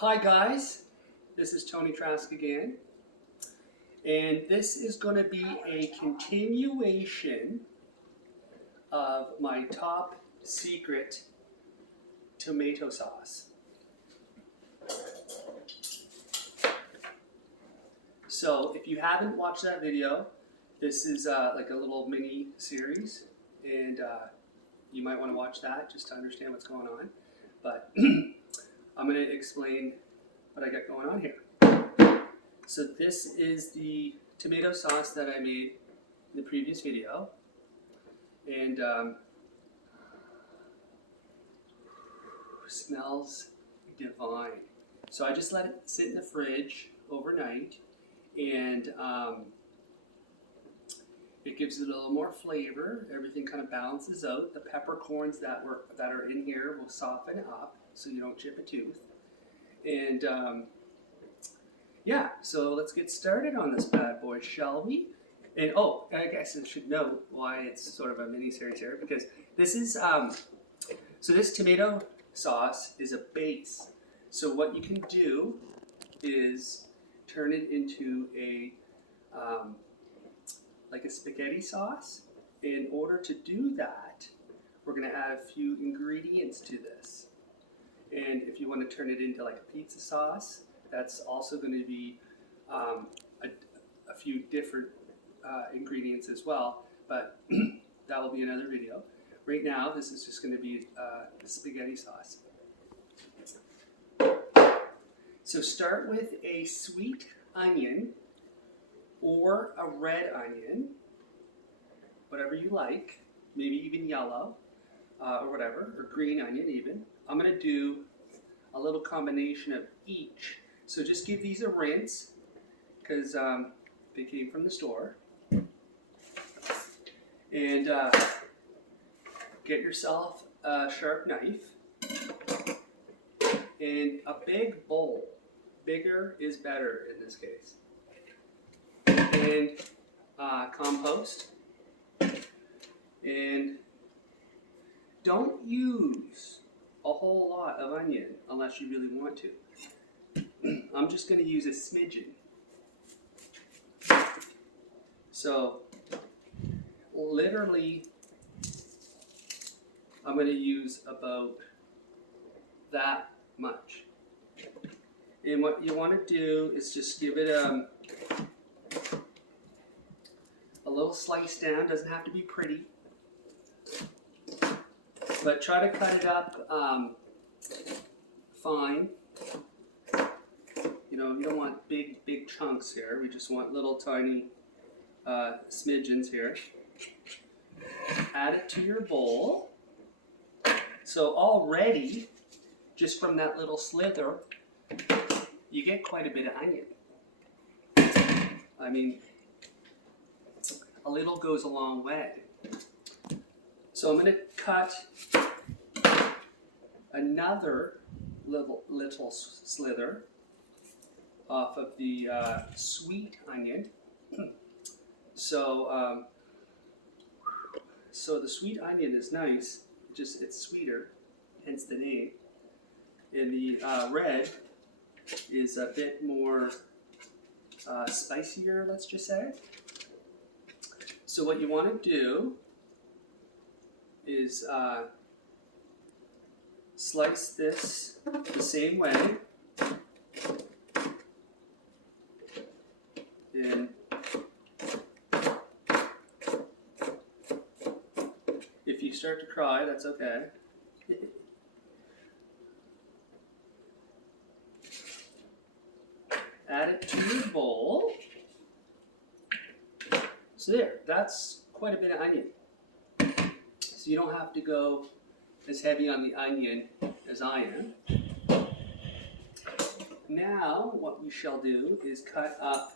Hi guys, this is Tony Trask again, and this is going to be a continuation of my top secret tomato sauce. So if you haven't watched that video, this is like a little mini series, and you might want to watch that just to understand what's going on. But I'm going to explain what I got going on here. So this is the tomato sauce that I made in the previous video, and smells divine. So I just let it sit in the fridge overnight, and it gives it a little more flavor. Everything kind of balances out. The peppercorns that are in here will soften up so you don't chip a tooth. And yeah, so let's get started on this bad boy, shall we? And oh, I guess I should note why it's sort of a mini series here, because this is so this tomato sauce is a base. So what you can do is turn it into a like a spaghetti sauce. In order to do that, we're going to add a few ingredients to this. And if you want to turn it into like a pizza sauce, that's also going to be a few different ingredients as well, but that will be another video. Right now, this is just going to be the spaghetti sauce. So start with a sweet onion or a red onion, whatever you like, maybe even yellow or whatever, or green onion even. I'm going to do a little combination of each. So just give these a rinse, because they came from the store. And get yourself a sharp knife and a big bowl. Bigger is better in this case. And compost. And don't use a whole lot of onion unless you really want to. I'm just going to use a smidgen. So literally I'm going to use about that much. And what you want to do is just give it a little slice down. Doesn't have to be pretty, but try to cut it up fine. You know, you don't want big chunks here. We just want little tiny smidgens here. Add it to your bowl. So already, just from that little slither, you get quite a bit of onion. I mean, a little goes a long way. So I'm going to cut another little slither off of the sweet onion. So the sweet onion is nice, just it's sweeter, hence the name. And the red is a bit more spicier, let's just say. So what you want to do is slice this the same way. And if you start to cry, that's okay. Add it to your bowl. So there, that's quite a bit of onion. So you don't have to go as heavy on the onion as I am. Now, what we shall do is cut up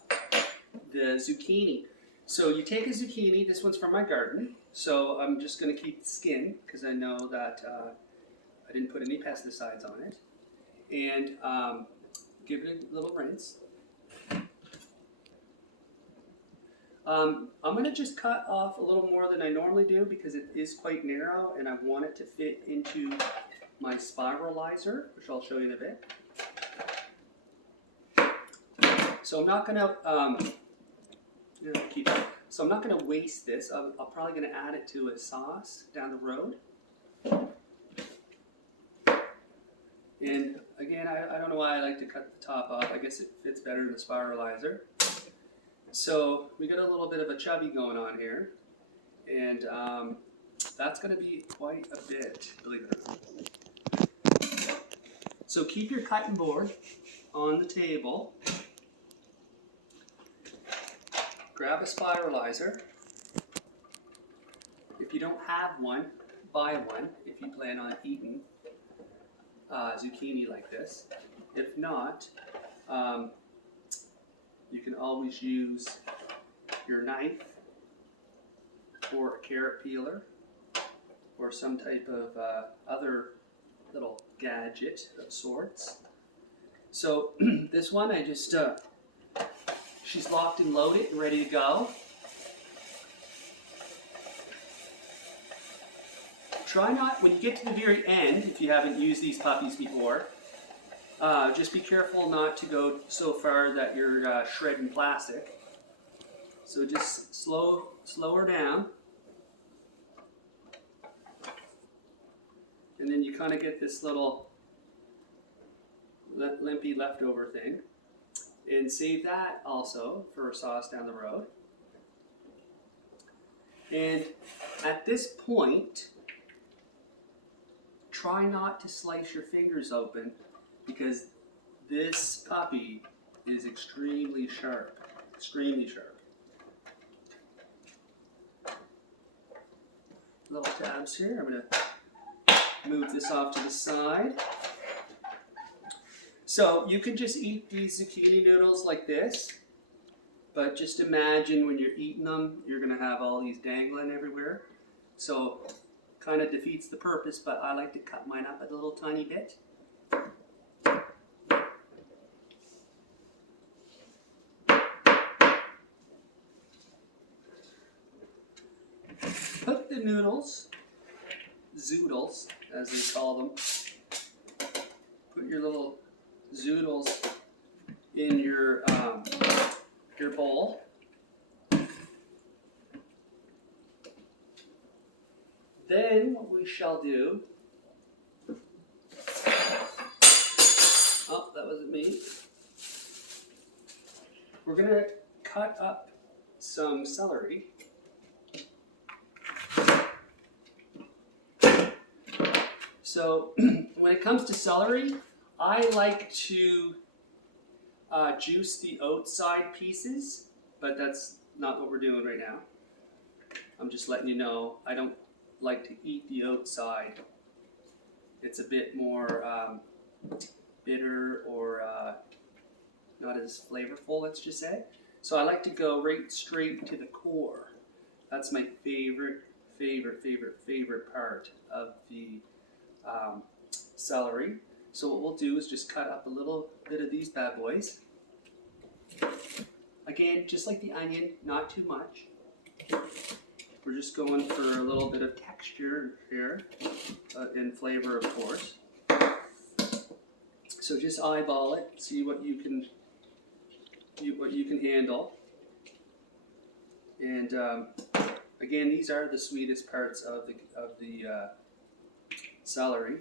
the zucchini. So you take a zucchini, this one's from my garden, so I'm just going to keep the skin because I know that I didn't put any pesticides on it. And give it a little rinse. I'm going to just cut off a little more than I normally do because it is quite narrow and I want it to fit into my spiralizer, which I'll show you in a bit. So I'm not gonna so I'm not gonna waste this. I'm probably gonna add it to a sauce down the road. And again, I don't know why I like to cut the top off. I guess it fits better in the spiralizer. So we got a little bit of a chubby going on here, and that's going to be quite a bit, believe it or not. So keep your cutting board on the table. Grab a spiralizer. If you don't have one, buy one if you plan on eating zucchini like this. If not, you can always use your knife or a carrot peeler or some type of other little gadget of sorts. So this one I just, she's locked and loaded and ready to go. Try not, when you get to the very end, if you haven't used these puppies before, just be careful not to go so far that you're shredding plastic. So just slow her down. And then you kind of get this little limpy leftover thing. And save that also for a sauce down the road. And at this point, try not to slice your fingers open because this puppy is extremely sharp. Extremely sharp. Little tabs here. I'm going to move this off to the side. So you can just eat these zucchini noodles like this, but just imagine when you're eating them, you're going to have all these dangling everywhere. So kind of defeats the purpose, but I like to cut mine up a little tiny bit. Put the noodles, zoodles as they call them, put your little zoodles in your bowl. Then what we shall do, oh, that wasn't me. We're going to cut up some celery. So when it comes to celery, I like to juice the outside pieces, but that's not what we're doing right now. I'm just letting you know I don't like to eat the outside. It's a bit more bitter or not as flavorful, let's just say. So I like to go right straight to the core. That's my favorite part of the celery. So what we'll do is just cut up a little bit of these bad boys. Again, just like the onion, not too much. We're just going for a little bit of texture here, and flavor, of course. So just eyeball it, see what you can handle. And again, these are the sweetest parts of the celery.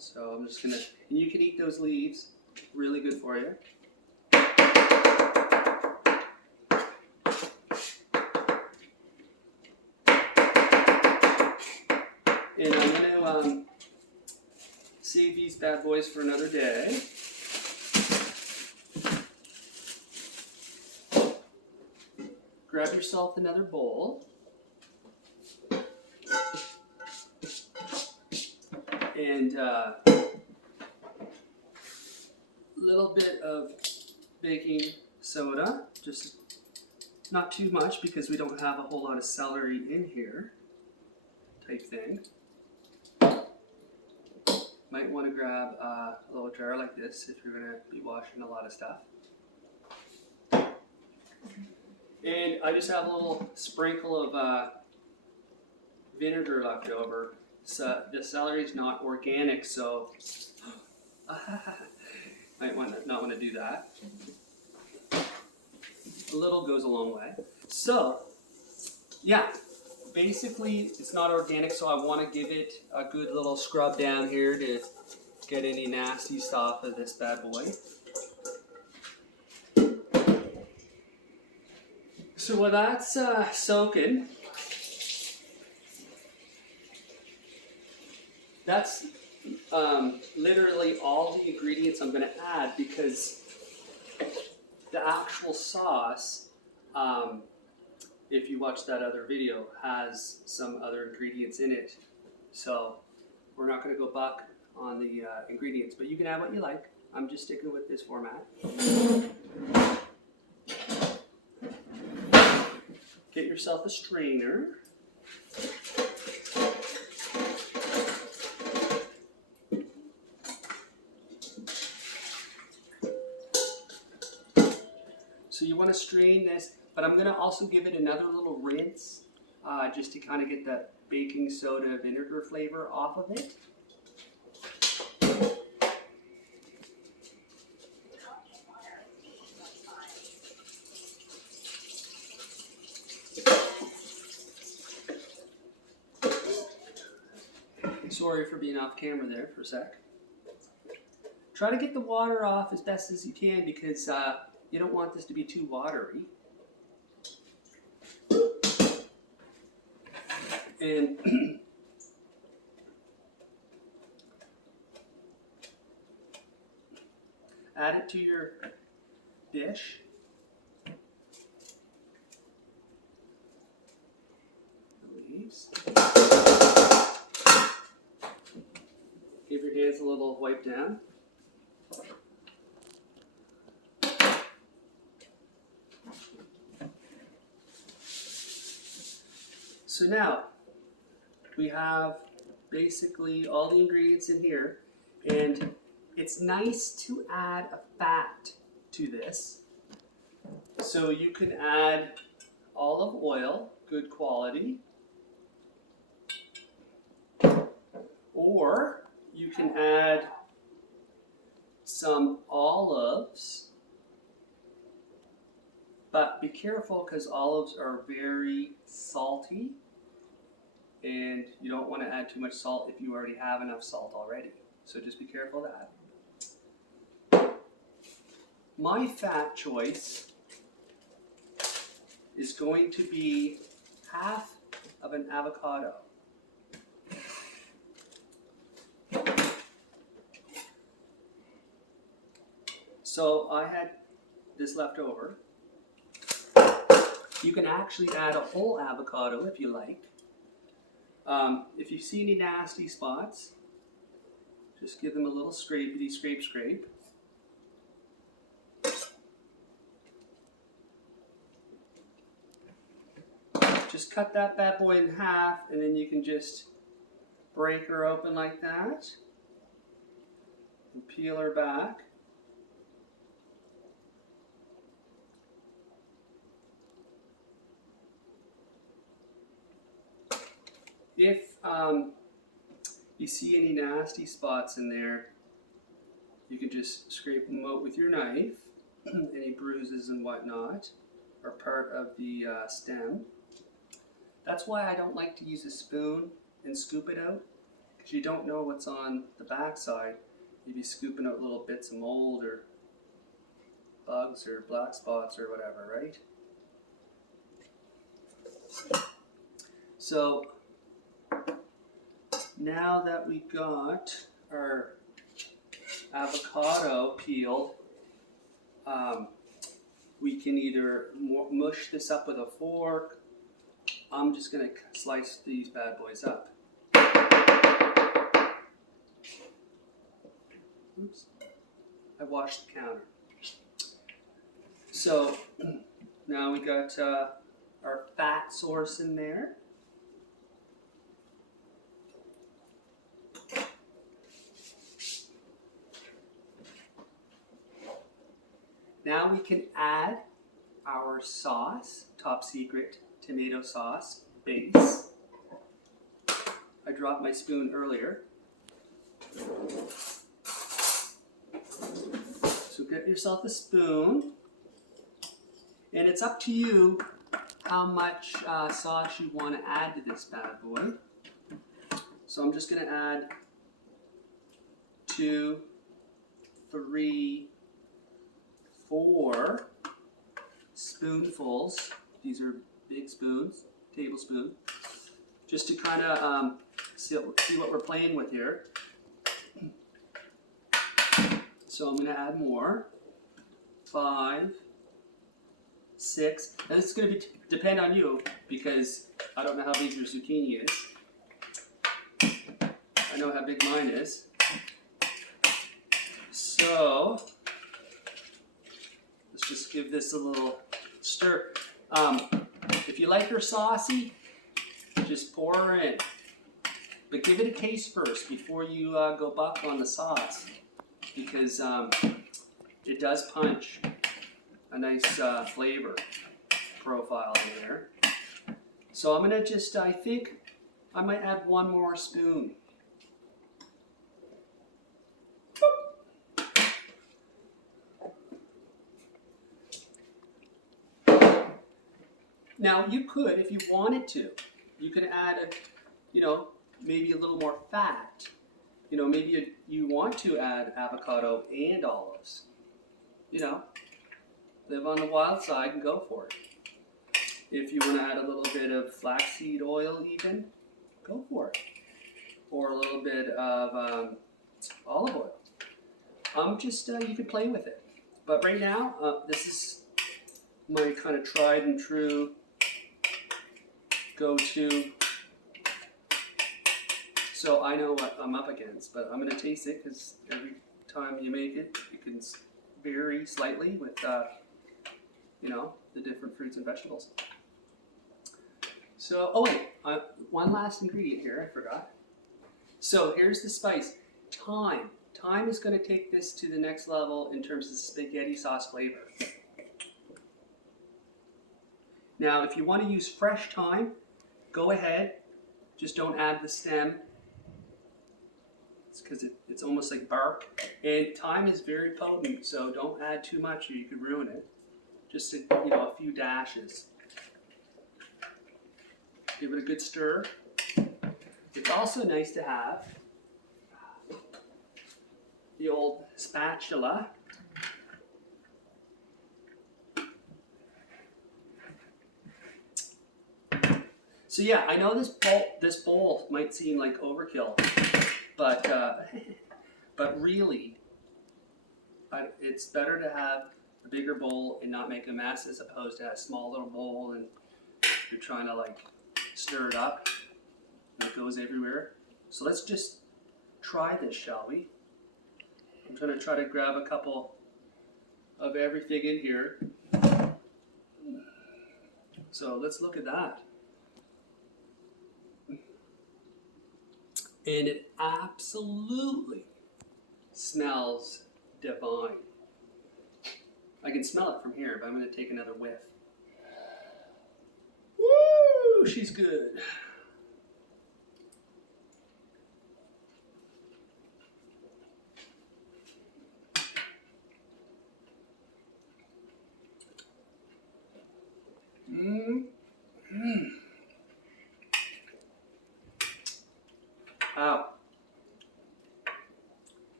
So I'm just gonna, and you can eat those leaves, really good for you. And I'm gonna save these bad boys for another day. Grab yourself another bowl. And a little bit of baking soda, just not too much because we don't have a whole lot of celery in here, type thing. Might want to grab a little jar like this if you're going to be washing a lot of stuff. And I just have a little sprinkle of vinegar left over. So the celery is not organic, so Might not want to do that. A little goes a long way. So, yeah, basically it's not organic, so I want to give it a good little scrub down here to get any nasty stuff of this bad boy. So while that's soaking, that's literally all the ingredients I'm going to add, because the actual sauce, if you watch that other video, has some other ingredients in it. So we're not going to go buck on the ingredients, but you can add what you like. I'm just sticking with this format. Get yourself a strainer. So you want to strain this, but I'm going to also give it another little rinse, just to kind of get that baking soda vinegar flavor off of it. Sorry for being off camera there for a sec. Try to get the water off as best as you can, because you don't want this to be too watery. And add it to your dish. The leaves. Give your hands a little wipe down. So now we have basically all the ingredients in here, and it's nice to add a fat to this. So you can add olive oil, good quality, or you can add some olives. But be careful, because olives are very salty, and you don't want to add too much salt if you already have enough salt already. So just be careful of that. My fat choice is going to be half of an avocado. So I had this left over. You can actually add a whole avocado if you like. If you see any nasty spots, just give them a little scrapey scrape scrape. Just cut that bad boy in half, and then you can just break her open like that and peel her back. If you see any nasty spots in there, you can just scrape them out with your knife. Any bruises and whatnot are part of the stem. That's why I don't like to use a spoon and scoop it out, because you don't know what's on the backside. You'd be scooping out little bits of mold or bugs or black spots or whatever, right? So now that we got our avocado peeled, we can either mush this up with a fork. I'm just going to slice these bad boys up. Oops, I washed the counter. So now we got our fat source in there. Now we can add our sauce, top secret tomato sauce base. I dropped my spoon earlier. get yourself a spoon, and it's up to you how much sauce you want to add to this bad boy. So I'm just going to add 2, 3, 4 spoonfuls. These are big spoons, tablespoon, just to kind of see what we're playing with here. So I'm going to add more. 5, 6. And this is going to depend on you because I don't know how big your zucchini is. I know how big mine is. So let's just give this a little stir. If you like her saucy, just pour her in. But give it a taste first before you go buck on the sauce, because it does punch a nice flavor profile in there. So I'm going to just, I think I might add 1 more spoon. Now you could, if you wanted to, you could add, maybe a little more fat. Maybe you want to add avocado and olives. Live on the wild side and go for it. If you want to add a little bit of flaxseed oil even, go for it. Or a little bit of olive oil. You could play with it. But right now, this is my kind of tried and true go-to. So I know what I'm up against, but I'm going to taste it because every time you make it, it can vary slightly with, the different fruits and vegetables. So, oh wait, one last ingredient here, I forgot. So here's the spice, thyme. Thyme is going to take this to the next level in terms of spaghetti sauce flavor. Now, if you want to use fresh thyme, go ahead. Just don't add the stem. It's because it's almost like bark. And thyme is very potent, so don't add too much or you could ruin it. Just a few dashes. Give it a good stir. It's also nice to have the old spatula. So yeah, I know this bowl might seem like overkill, but really, it's better to have a bigger bowl and not make a mess as opposed to a small little bowl and you're trying to stir it up and it goes everywhere. So let's just try this, shall we? I'm going to try to grab a couple of everything in here. So let's look at that. And it absolutely smells divine. I can smell it from here, but I'm going to take another whiff. Woo! She's good. Wow.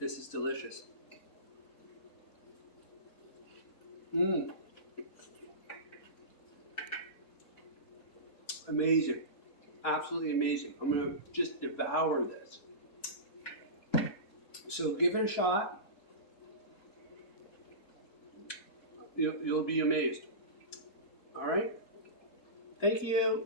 This is delicious. Amazing. Absolutely amazing. I'm going to just devour this. So give it a shot. You'll be amazed. All right? Thank you.